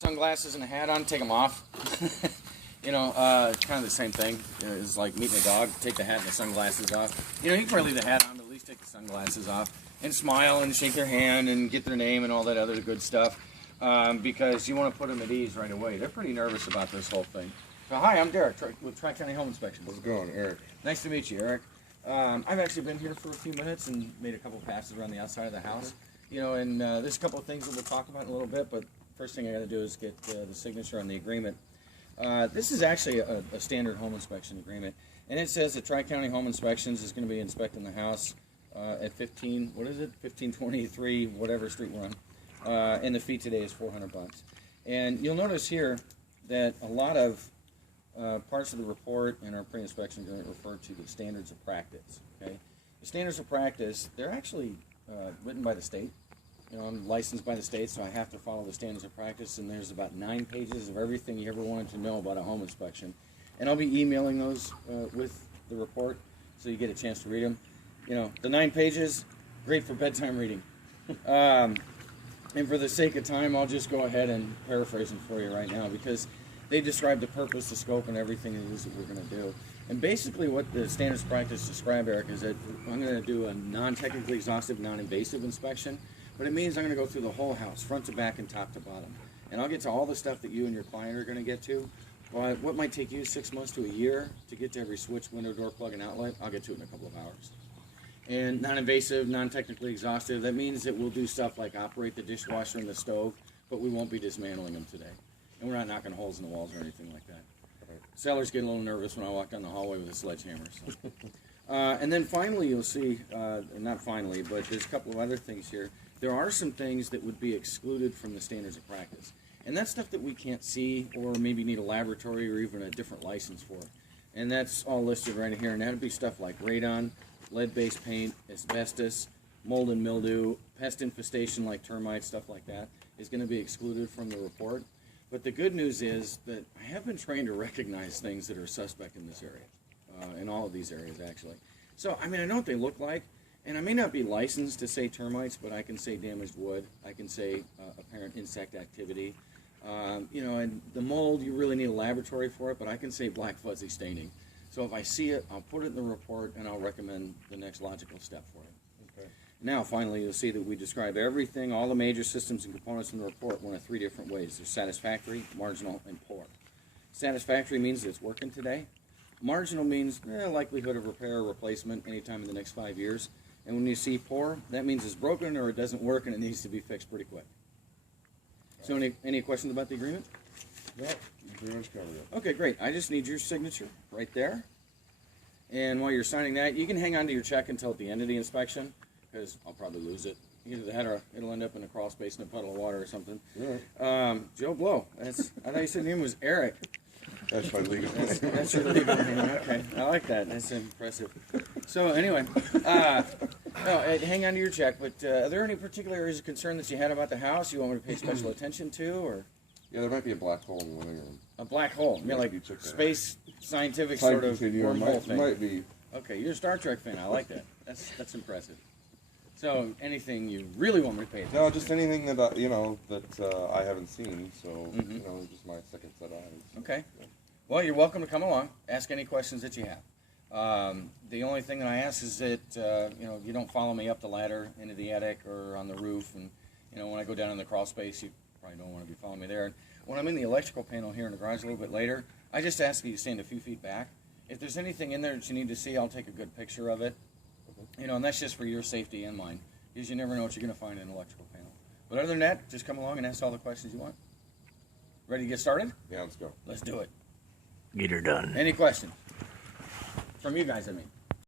Sunglasses and a hat on, take them off. You know, it's kind of the same thing. It's like meeting a dog. Take the hat and the sunglasses off. You know, you can probably leave the hat on, but at least take the sunglasses off and smile and shake their hand and get their name and all that other good stuff, because you want to put them at ease right away. They're pretty nervous about this whole thing. So, hi, I'm Derik with Tri-County Home Inspections. How's it going, Eric? Nice to meet you, Eric. I've actually been here for a few minutes and made a couple passes around the outside of the house. You know, and there's a couple of things that we'll talk about in a little bit, but first thing I got to do is get the signature on the agreement. This is actually a standard home inspection agreement, and it says that Tri-County Home Inspections is going to be inspecting the house at 1523, whatever street we're on, and the fee today is $400. And you'll notice here that a lot of parts of the report and our pre-inspection agreement refer to the standards of practice. Okay, the standards of practice, they're actually written by the state. You know, I'm licensed by the state, so I have to follow the standards of practice, and there's about 9 pages of everything you ever wanted to know about a home inspection. And I'll be emailing those with the report, so you get a chance to read them. You know, the 9 pages, great for bedtime reading. And for the sake of time, I'll just go ahead and paraphrase them for you right now, because they describe the purpose, the scope, and everything it is that we're going to do. And basically what the standards of practice describe, Eric, is that I'm going to do a non-technically exhaustive, non-invasive inspection. But it means I'm going to go through the whole house, front to back and top to bottom. And I'll get to all the stuff that you and your client are going to get to. But what might take you 6 months to a year to get to every switch, window, door, plug, and outlet, I'll get to it in a couple of hours. And non-invasive, non-technically exhaustive, that means that we'll do stuff like operate the dishwasher and the stove, but we won't be dismantling them today. And we're not knocking holes in the walls or anything like that. Sellers get a little nervous when I walk down the hallway with a sledgehammer. So. And then finally, you'll see, not finally, but there's a couple of other things here. There are some things that would be excluded from the standards of practice. And that's stuff that we can't see or maybe need a laboratory or even a different license for. And that's all listed right here. And that would be stuff like radon, lead-based paint, asbestos, mold and mildew, pest infestation like termites, stuff like that is going to be excluded from the report. But the good news is that I have been trained to recognize things that are suspect in this area, in all of these areas actually. So, I mean, I know what they look like. And I may not be licensed to say termites, but I can say damaged wood. I can say apparent insect activity. You know, and the mold, you really need a laboratory for it, but I can say black fuzzy staining. So if I see it, I'll put it in the report, and I'll recommend the next logical step for it. Okay. Now, finally, you'll see that we describe everything, all the major systems and components in the report, one of 3 different ways. There's satisfactory, marginal, and poor. Satisfactory means it's working today. Marginal means likelihood of repair or replacement anytime in the next 5 years. And when you see poor, that means it's broken or it doesn't work and it needs to be fixed pretty quick. So any questions about the agreement? Yeah, pretty much covered it. Okay, great. I just need your signature right there. And while you're signing that, you can hang on to your check until at the end of the inspection, because I'll probably lose it. Either that or it'll end up in a crawl space in a puddle of water or something. Yeah. Joe Blow. I thought you said your name was Eric. That's my legal name. That's your legal name. Okay, I like that. That's impressive. So anyway, hang on to your check. But are there any particular areas of concern that you had about the house you want me to pay special attention to, or? Yeah, there might be a black hole in the living room. A black hole? You mean like space scientific sort of wormhole thing? Might be. Okay, you're a Star Trek fan. I like that. That's impressive. So anything you really want me to pay attention? No, just anything that I haven't seen. So you know, just my second set of eyes. Okay. Yeah. Well, you're welcome to come along. Ask any questions that you have. The only thing that I ask is that you don't follow me up the ladder into the attic or on the roof, and when I go down in the crawl space, you probably don't want to be following me there. And when I'm in the electrical panel here in the garage a little bit later, I just ask you to stand a few feet back. If there's anything in there that you need to see, I'll take a good picture of it. And that's just for your safety and mine, because you never know what you're going to find in an electrical panel. But other than that, just come along and ask all the questions you want. Ready to get started? Yeah, let's go. Let's do it. Get her done. Any questions? From you guys, I mean.